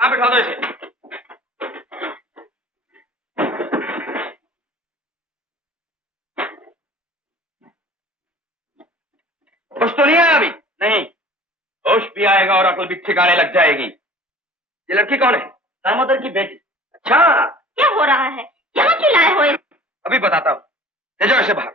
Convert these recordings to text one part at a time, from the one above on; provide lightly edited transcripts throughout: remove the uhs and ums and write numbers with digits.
कहाँ बिठा दो इसे? होश तो नहीं आया अभी? नहीं, होश भी आएगा और अकल भी ठिकाने लग जाएगी। ये लड़की कौन है? दामोदर की बेटी। अच्छा, क्या हो रहा है? यहाँ क्यों लाए हो? अभी बताता हूँ। ले जाओ इसे बाहर।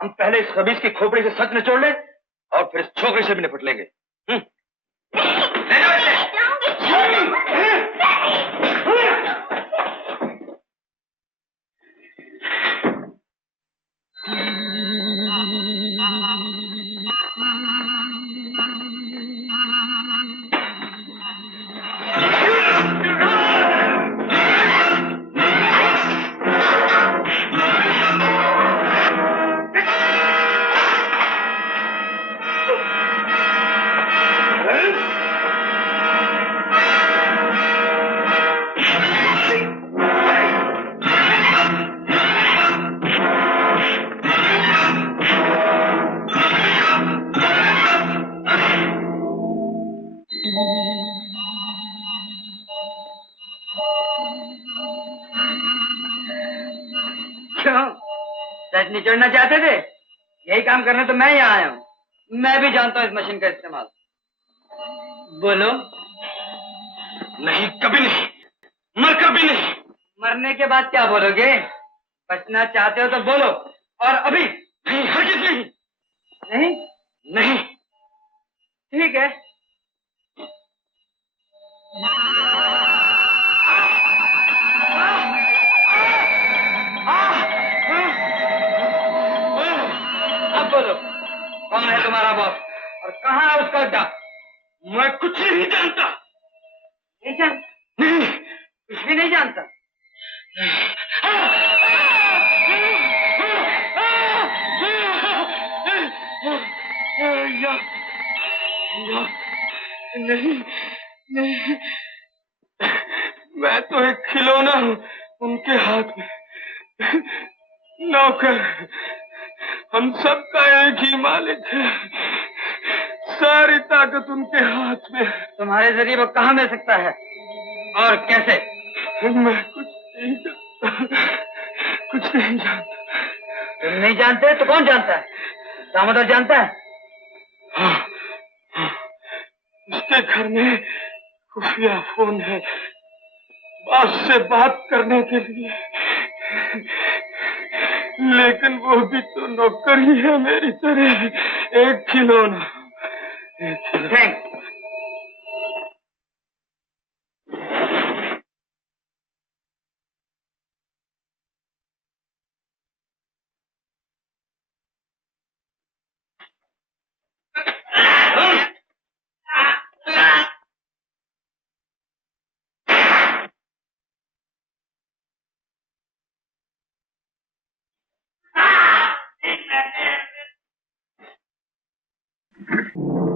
हम पहले इस खबीज की खोपड़ी से सच निचोड़ लें और फिर इस छोकरी से भी निपट लेंगे। ले जाओ इसे। सच निचोड़ना चाहते थे? यही काम करने तो मैं यहाँ आया हूँ। मैं भी जानता हूँ इस मशीन का इस्तेमाल। बोलो। नहीं, कभी नहीं, मरकर भी नहीं। मरने के बाद क्या बोलोगे? बचना चाहते हो तो बोलो, और अभी। नहीं, हरगिज़ नहीं। नहीं? नहीं। ठीक है। अब बोलो, कौन है तुम्हारा बॉस और कहाँ है उसका अड्डा? मैं कुछ नहीं जानता। नहीं जानता? नहीं, कुछ भी नहीं जानता? नहीं, नहीं, मैं तो एक खिलौना हूँ उनके हाथ में, नौकर। हम सबका एक ही मालिक है, सारी ताकत उनके हाथ में। तुम्हारे जरिए वो कहाँ मिल सकता है और कैसे? मैं कुछ नहीं जानता, कुछ नहीं जानता। तुम नहीं जानते तो कौन जानता है? दामोदर जानता है? हाँ, हाँ, उसके घर में खुफिया फोन है, बॉस से बात करने के लिए। लेकिन वो भी तो नौकर ही है मेरी तरह, एक खिलौना। थैंक्स।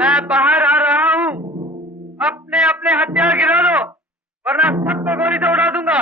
मैं बाहर आ रहा हूँ। अपने अपने हथियार गिरा दो, वरना सबको गोली से उड़ा दूंगा।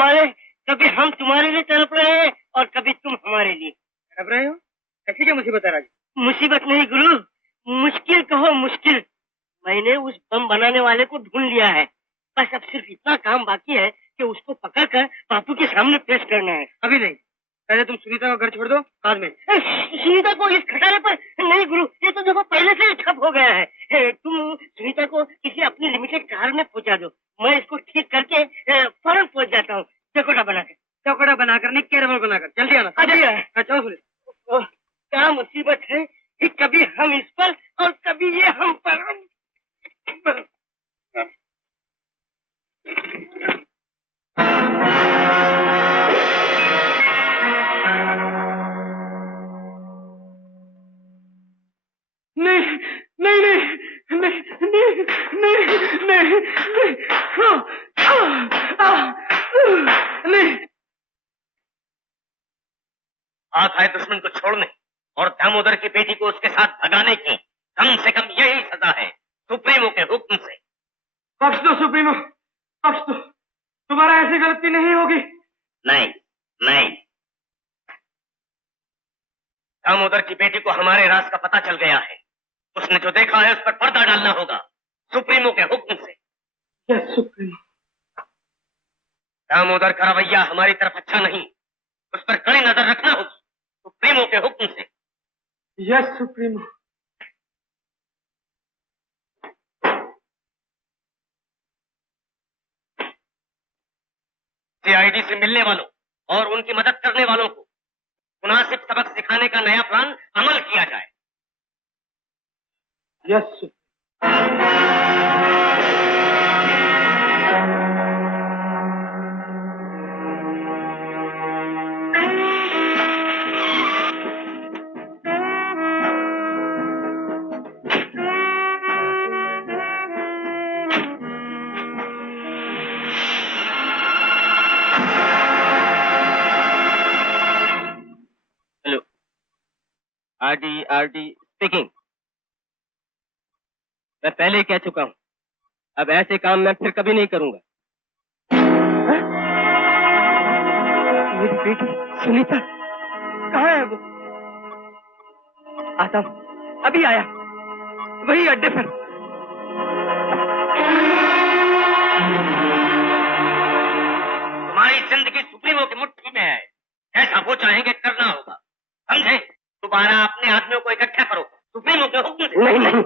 हमारे, कभी हम तुम्हारे लिए तड़प रहे हैं और कभी तुम हमारे लिए तड़प रहे हो। ऐसी क्या मुसीबत है राजू? मुसीबत नहीं गुरु, मुश्किल कहो मुश्किल। मैंने उस बम बनाने वाले को ढूंढ लिया है। बस अब सिर्फ इतना काम बाकी है कि उसको पकड़कर बापू के सामने पेश करना है। अभी नहीं, पहले तुम सुनीता का घर छोड़ दो, बाद में। सुनीता को इस खटारे पर नहीं गुरु, ये तो देखो पहले से ही ठप हो गया है। तुम सुनीता को किसी अपनी लिमिटेड कार में पहुंचा दो, मैं इसको ठीक करके फौरन पहुंच जाता हूँ। चौकड़ा बनाकर, चौकड़ा बनाकर नहीं, कैरमल बनाकर। जल्दी आना। चलो सुनीता। क्या मुसीबत है कि कभी हम इस पर और कभी ये हम पर। नहीं नहीं नहीं नहीं नहीं नहीं नहीं। हाथ आए दुश्मन को छोड़ने और दामोदर की बेटी को उसके साथ भगाने की कम से कम यही सजा है, सुप्रीमो के हुक्म से। बख्श दो सुप्रीमो, बख्श दो। दोबारा ऐसी गलती नहीं होगी। नहीं नहीं, दामोदर की बेटी को हमारे राज का पता चल गया है। उसने जो देखा है उस पर पर्दा डालना होगा, सुप्रीमो के हुक्म से। Yes supremo. दामोदर का रवैया हमारी तरफ अच्छा नहीं, उस पर कड़ी नजर रखना होगी, सुप्रीमो के हुक्म से। Yes supremo. सीआईडी से मिलने वालों और उनकी मदद करने वालों को मुनासिब सबक सिखाने का नया प्लान अमल किया जाए। यस। RD speaking. मैं पहले ही कह चुका हूं, अब ऐसे काम मैं फिर कभी नहीं करूंगा। मेरी बेटी सुनीता कहाँ है? वो आता हूं, अभी आया, वही अड्डे पर। तुम्हारी जिंदगी सुप्रीमो की मुट्ठी में है, ऐसा वो चाहेंगे करना होगा, समझे? दोबारा अपने आदमियों को इकट्ठा करो, सुप्रीमो के हुक्म से। नहीं नहीं,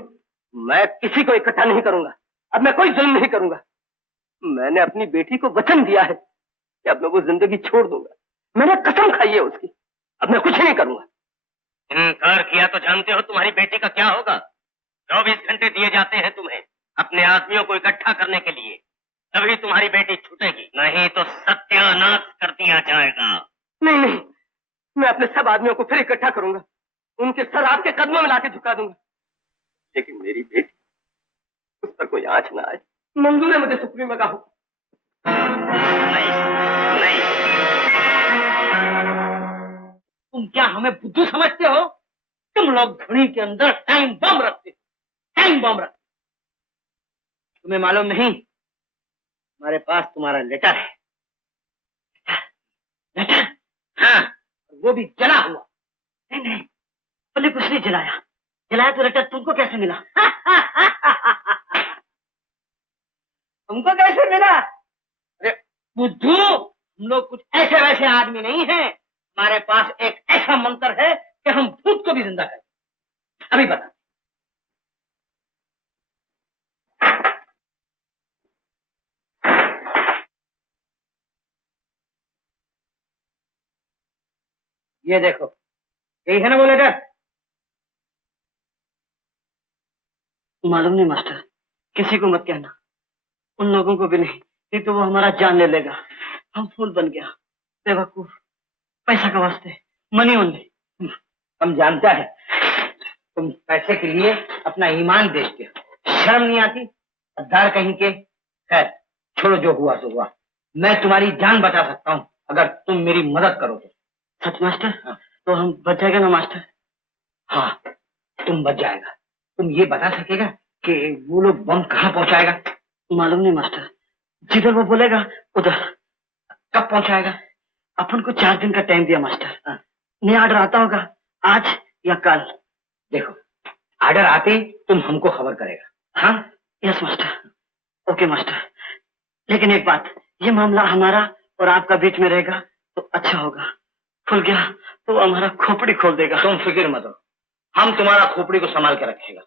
मैं किसी को इकट्ठा नहीं करूंगा। अब मैं कोई जुल्म नहीं करूंगा। मैंने अपनी बेटी को वचन दिया है कि अब मैं वो जिंदगी छोड़ दूंगा। मैंने कसम खाई है उसकी, अब मैं कुछ नहीं करूंगा। इनकार किया तो जानते हो तुम्हारी बेटी का क्या होगा? 24 घंटे दिए जाते हैं तुम्हें अपने आदमियों को इकट्ठा करने के लिए, तभी तुम्हारी बेटी छूटेगी, नहीं तो सत्यानाश कर दिया जाएगा। नहीं नहीं, मैं अपने सब आदमियों को फिर इकट्ठा करूंगा, उनके सर आपके कदमों में लाके झुका दूंगा, लेकिन मेरी बेटी, उस पर कोई आंच ना आए। मंजूर है मुझे सुप्रीमो का हुक्म। नहीं नहीं, तुम क्या हमें बुद्धू समझते हो? तुम लोग घड़ी के अंदर टाइम बम रखते हो, टाइम बम रखते। तुम्हें मालूम नहीं, हमारे पास तुम्हारा लेटर है। लेटर? हाँ, वो भी जला हुआ। नहीं नहीं, बोले कुछ नहीं जलाया। जलाया तो लेटर तुमको कैसे मिला? तुमको कैसे मिला? अरे बुद्धू, हम लोग कुछ ऐसे वैसे आदमी नहीं हैं। हमारे पास एक ऐसा मंत्र है कि हम भूत को भी जिंदा करें। अभी बता। ये देखो, यही है ना वो लेटर? मालूम नहीं मास्टर, किसी को मत कहना, उन लोगों को भी नहीं तो वो हमारा जान ले लेगा। हम फूल बन गया, बेवकूफ, पैसा का वास्ते, मनी ओनली। हम जानता है तुम पैसे के लिए अपना ईमान बेचते हो, शर्म नहीं आती? गद्दार कहीं के। खैर छोड़ो, जो हुआ सो हुआ। मैं तुम्हारी जान बचा सकता हूँ अगर तुम मेरी मदद करो तो। सच मास्टर? हाँ। तो हम बच जाएगा ना मास्टर? हाँ, तुम बच जाएगा। तुम ये बता सकेगा कि वो लोग बम कहाँ पहुंचाएगा? मालूम नहीं मास्टर, जिधर वो बोलेगा उधर। कब पहुंचाएगा? अपन को 4 दिन का टाइम दिया मास्टर। नया ऑर्डर आता होगा आज या कल। देखो, ऑर्डर आते ही तुम हमको खबर करेगा। हाँ? Yes master. Okay master. लेकिन एक बात, ये मामला हमारा और आपका बीच में रहेगा तो अच्छा होगा। खुल गया तो हमारा खोपड़ी खोल देगा। तुम फिक्र मत हो, हम तुम्हारा खोपड़ी को संभाल के रखेगा।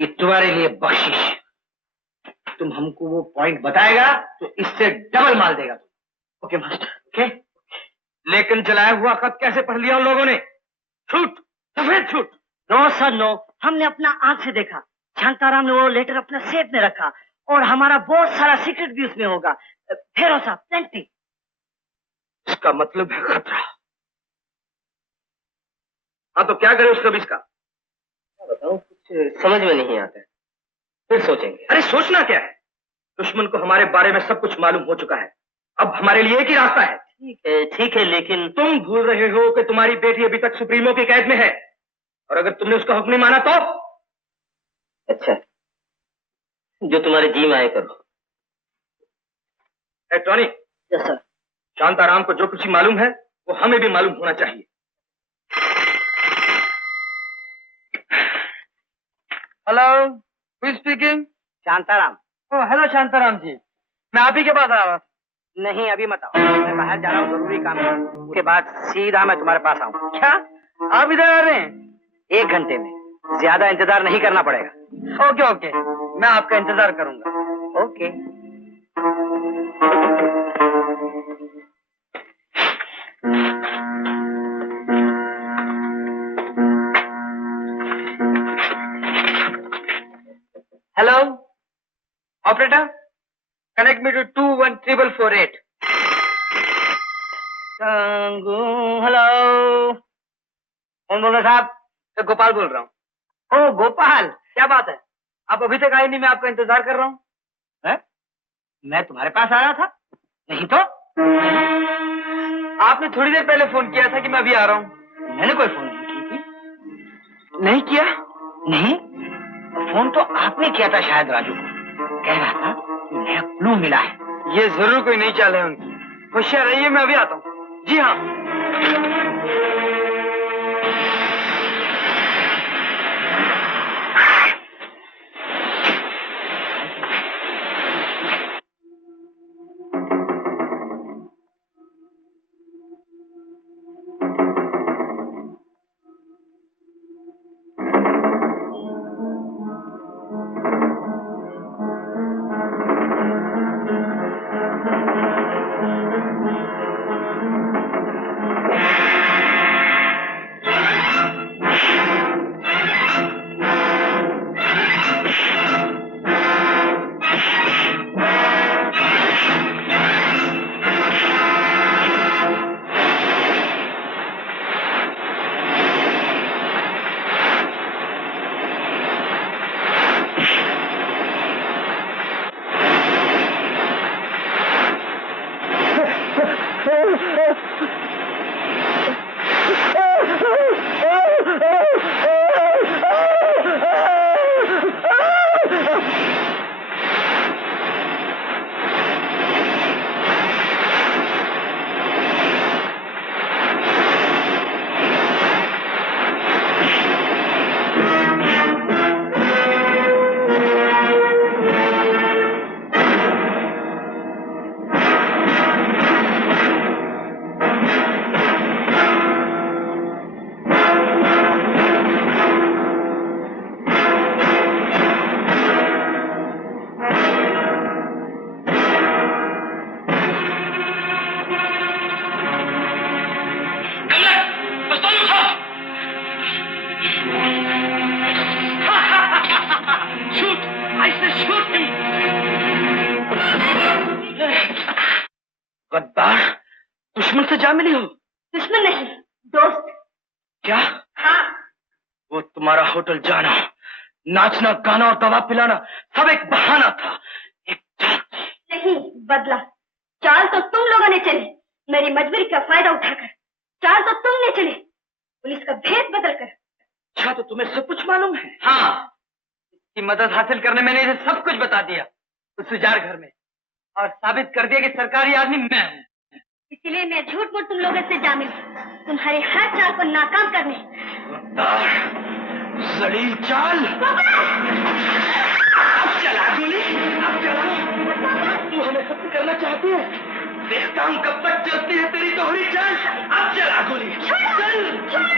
ये तुम्हारे लिए बख्शिश। तुम हमको वो पॉइंट बताएगा तो इससे डबल माल देगा। Okay master. ओके? लेकिन जलाया हुआ खत कैसे पढ़ लिया उन लोगों ने? झूठ, सफेद झूठ। नो सर नो, हमने अपना आंख से देखा। शांताराम ने वो लेटर अपने सेफ में रखा और हमारा बहुत सारा सीक्रेट भी उसमें होगा। भरोसा प्लेंटी। इसका मतलब है खतरा। हाँ तो क्या करे उस रबिश का? बताओ, कुछ समझ में नहीं आता है, फिर सोचेंगे। अरे सोचना क्या है? दुश्मन को हमारे बारे में सब कुछ मालूम हो चुका है। अब हमारे लिए एक ही रास्ता है। ठीक है, लेकिन तुम भूल रहे हो कि तुम्हारी बेटी अभी तक सुप्रीमो की कैद में है, और अगर तुमने उसका हुक्म नहीं माना तो? अच्छा, जो तुम्हारे जी में आए करो। टॉनी। Yes sir. शांताराम को जो कुछ मालूम है वो हमें भी मालूम होना चाहिए। Hello, who speaking? Shantaram. Oh hello Shantaram ji, मैं आप ही के पास आ रहा था। नहीं अभी मत आओ, मैं बाहर जा रहा हूँ, जरूरी काम है। उसके बाद सीधा मैं तुम्हारे पास आऊँ। क्या आप इधर आ रहे हैं? 1 घंटे में, ज्यादा इंतजार नहीं करना पड़ेगा। ओके ओके, मैं आपका इंतजार करूंगा। Okay. Hello operator, connect me to 214448। Hello, कौन बोल रहे साहब? मैं गोपाल बोल रहा हूँ। ओ गोपाल, क्या बात है, आप अभी तक आए नहीं? मैं आपका इंतजार कर रहा हूँ। मैं तुम्हारे पास आ रहा था। नहीं तो आपने थोड़ी देर पहले फोन किया था कि मैं अभी आ रहा हूँ। मैंने कोई फोन नहीं की थी। नहीं किया? नहीं, फोन तो आपने किया था शायद राजू को। कह रहा था कि नया क्लू मिला है। ये जरूर कोई नई चाल है उनकी। होशियार रहिए, मैं अभी आता हूँ। जी हाँ। गद्दार, दुश्मन से जा मिली हो? दुश्मन नहीं, दोस्त। क्या? हाँ। वो तुम्हारा होटल जाना, नाचना, गाना और दवा पिलाना सब एक बहाना था, एक चाल थी। नहीं, बदला। चाल तो तुम लोगों ने चली, मेरी मजबूरी का फायदा उठाकर। चाल तो तुमने चली, पुलिस का भेद बदलकर। अच्छा, तो तुम्हें सब कुछ मालूम है? हाँ, इसकी मदद हासिल करने मैंने इसे सब कुछ बता दिया उस उजाड़ घर में। और साबित कर दिया कि सरकारी आदमी मैं हूँ। इसलिए मैं झूठ मूठ तुम लोगों से जा मिली, तुम्हारी हर चाल को नाकाम करने। जलील चाल। अब चला गोली, अब चला। तू हमें खत्म करना चाहती है? देखता हूँ कब तक चलती है तेरी दोहरी चाल। अब चला गोली। चल, चल।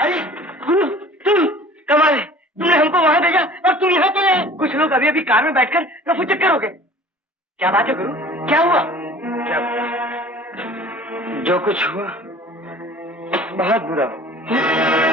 अरे गुरु, तुम कमाल है, तुमने हमको वहां भेजा और तुम यहाँ चले आए। कुछ लोग अभी अभी कार में बैठकर रफू चक्कर हो गए। क्या बात है गुरु, क्या हुआ? जो कुछ हुआ बहुत बुरा हुआ।